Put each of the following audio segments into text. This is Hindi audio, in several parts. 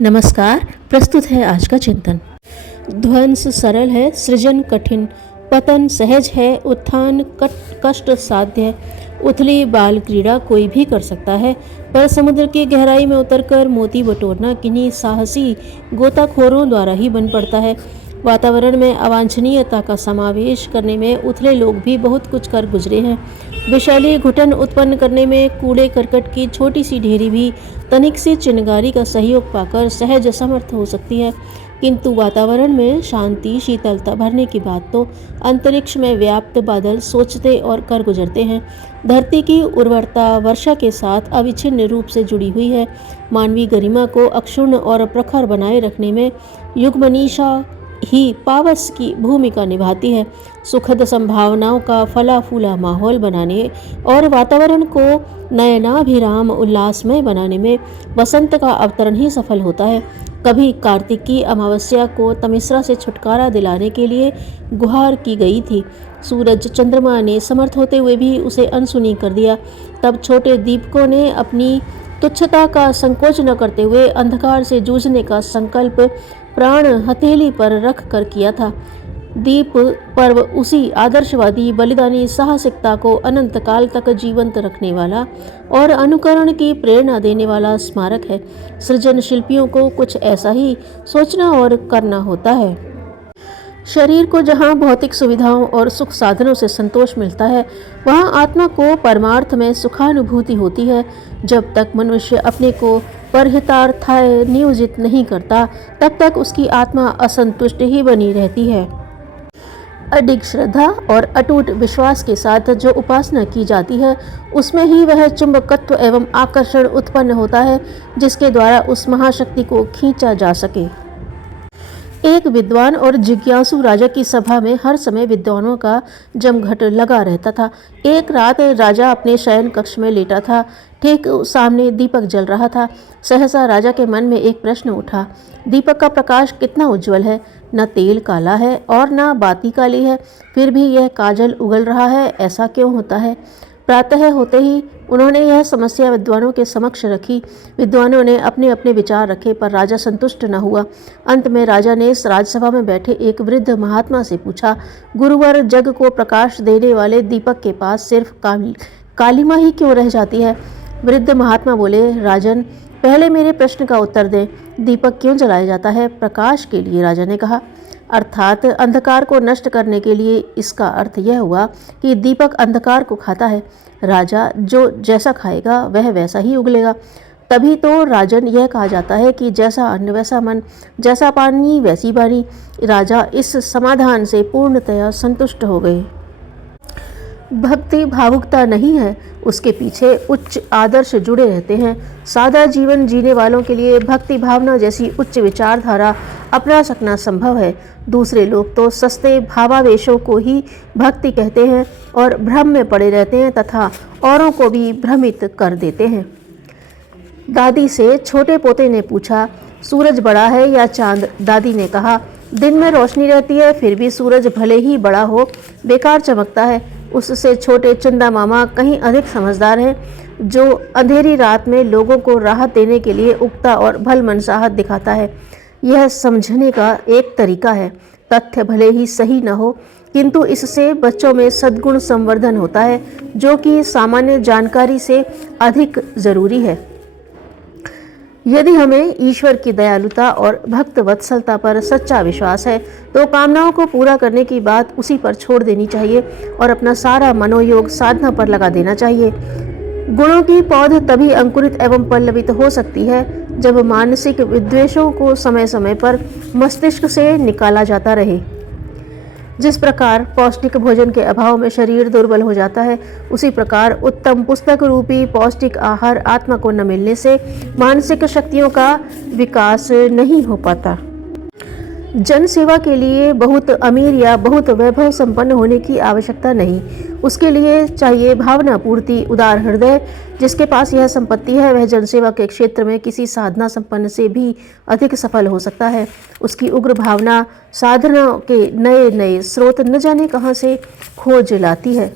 नमस्कार। प्रस्तुत है आज का चिंतन। ध्वंस सरल है, सृजन कठिन, पतन सहज है, उत्थान कष्ट साध्य। उथली बाल क्रीड़ा कोई भी कर सकता है, पर समुद्र की गहराई में उतरकर मोती बटोरना किन्हीं साहसी गोताखोरों द्वारा ही बन पड़ता है। वातावरण में अवांछनीयता का समावेश करने में उथले लोग भी बहुत कुछ कर गुजरे हैं। विषैली घुटन उत्पन्न करने में कूड़े करकट की छोटी सी ढेरी भी तनिक सी चिनगारी का सहयोग पाकर सहज समर्थ हो सकती है। किंतु वातावरण में शांति शीतलता भरने की बात तो अंतरिक्ष में व्याप्त बादल सोचते और कर गुजरते हैं। धरती की उर्वरता वर्षा के साथ अविच्छिन्न रूप से जुड़ी हुई है। मानवीय गरिमा को अक्षुण्ण और प्रखर बनाए रखने में युगमनीषा ही पावस की भूमिका निभाती है। सुखद संभावनाओं का फला फूला माहौल बनाने और वातावरण को नयनाभिराम उल्लासमय बनाने में वसंत का अवतरण ही सफल होता है। कभी कार्तिक की अमावस्या को तमिश्रा से छुटकारा दिलाने के लिए गुहार की गई थी। सूरज चंद्रमा ने समर्थ होते हुए भी उसे अनसुनी कर दिया। तब छोटे दीपकों ने अपनी तुच्छता का संकोच न करते हुए अंधकार से जूझने का संकल्प प्राण हथेली पर रख कर किया था। दीप पर्व उसी आदर्शवादी बलिदानी साहसिकता को अनंत काल तक जीवंत रखने वाला और अनुकरण की प्रेरणा देने वाला स्मारक है। सृजन शिल्पियों को कुछ ऐसा ही सोचना और करना होता है। शरीर को जहाँ भौतिक सुविधाओं और सुख साधनों से संतोष मिलता है, वहाँ आत्मा को परमार्थ में सुखानुभूति होती है। जब तक मनुष्य अपने को परहितार्थाय नियोजित नहीं करता, तब तक उसकी आत्मा असंतुष्ट ही बनी रहती है। अडिग श्रद्धा और अटूट विश्वास के साथ जो उपासना की जाती है, उसमें ही वह चुंबकत्व एवं आकर्षण उत्पन्न होता है, जिसके द्वारा उस महाशक्ति को खींचा जा सके। एक विद्वान और जिज्ञासु राजा की सभा में हर समय विद्वानों का जमघट लगा रहता था। एक रात राजा अपने शयन कक्ष में लेटा था। ठीक सामने दीपक जल रहा था। सहसा राजा के मन में एक प्रश्न उठा। दीपक का प्रकाश कितना उज्जवल है। न तेल काला है और न बाती काली है, फिर भी यह काजल उगल रहा है। ऐसा क्यों होता है? प्रातः होते ही उन्होंने यह समस्या विद्वानों के समक्ष रखी। विद्वानों ने अपने अपने विचार रखे, पर राजा संतुष्ट न हुआ। अंत में राजा ने इस राजसभा में बैठे एक वृद्ध महात्मा से पूछा, गुरुवर, जग को प्रकाश देने वाले दीपक के पास सिर्फ कालिमा ही क्यों रह जाती है? वृद्ध महात्मा बोले, राजन, पहले मेरे प्रश्न का उत्तर दें। दीपक क्यों जलाया जाता है? प्रकाश के लिए, राजा ने कहा। अर्थात अंधकार को नष्ट करने के लिए। इसका अर्थ यह हुआ कि दीपक अंधकार को खाता है। राजा, जो जैसा खाएगा वह वैसा ही उगलेगा। तभी तो राजन यह कहा जाता है कि जैसा अन्न वैसा मन, जैसा पानी वैसी वाणी। राजा इस समाधान से पूर्णतया संतुष्ट हो गए। भक्ति भावुकता नहीं है, उसके पीछे उच्च आदर्श जुड़े रहते हैं। सादा जीवन जीने वालों के लिए भक्ति भावना जैसी उच्च विचारधारा अपना सकना संभव है। दूसरे लोग तो सस्ते भावावेशों को ही भक्ति कहते हैं और भ्रम में पड़े रहते हैं तथा औरों को भी भ्रमित कर देते हैं। दादी से छोटे पोते ने पूछा, सूरज बड़ा है या चांद? दादी ने कहा, दिन में रोशनी रहती है, फिर भी सूरज भले ही बड़ा हो बेकार चमकता है। उससे छोटे चंदा मामा कहीं अधिक समझदार हैं, जो अंधेरी रात में लोगों को राहत देने के लिए उगता और भल मनसाहत दिखाता है। यह समझने का एक तरीका है। तथ्य भले ही सही न हो, किंतु इससे बच्चों में सद्गुण संवर्धन होता है, जो कि सामान्य जानकारी से अधिक जरूरी है। यदि हमें ईश्वर की दयालुता और भक्त वत्सलता पर सच्चा विश्वास है, तो कामनाओं को पूरा करने की बात उसी पर छोड़ देनी चाहिए और अपना सारा मनोयोग साधना पर लगा देना चाहिए। गुणों की पौध तभी अंकुरित एवं पल्लवित हो सकती है, जब मानसिक विद्वेषों को समय समय पर मस्तिष्क से निकाला जाता रहे। जिस प्रकार पौष्टिक भोजन के अभाव में शरीर दुर्बल हो जाता है, उसी प्रकार उत्तम पुस्तक रूपी पौष्टिक आहार आत्मा को न मिलने से मानसिक शक्तियों का विकास नहीं हो पाता। जन सेवा के लिए बहुत अमीर या बहुत वैभव संपन्न होने की आवश्यकता नहीं। उसके लिए चाहिए भावना पूर्ति, उदार हृदय। जिसके पास यह संपत्ति है, वह जनसेवा के क्षेत्र में किसी साधना संपन्न से भी अधिक सफल हो सकता है। उसकी उग्र भावना साधना के नए नए स्रोत न जाने कहाँ से खोज लाती है।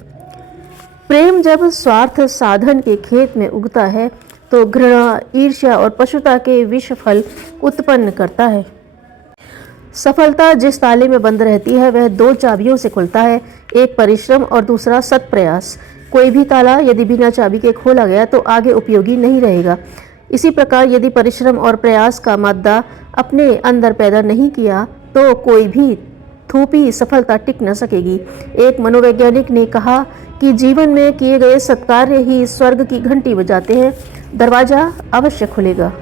प्रेम जब स्वार्थ साधन के खेत में उगता है, तो घृणा, ईर्ष्या और पशुता के विष फल उत्पन्न करता है। सफलता जिस ताले में बंद रहती है वह दो चाबियों से खुलता है, एक परिश्रम और दूसरा सत प्रयास। कोई भी ताला यदि बिना चाबी के खोला गया तो आगे उपयोगी नहीं रहेगा। इसी प्रकार यदि परिश्रम और प्रयास का मादा अपने अंदर पैदा नहीं किया तो कोई भी थोपी सफलता टिक न सकेगी। एक मनोवैज्ञानिक ने कहा कि जीवन में किए गए सत्कार्य ही स्वर्ग की घंटी बजाते हैं, दरवाजा अवश्य खुलेगा।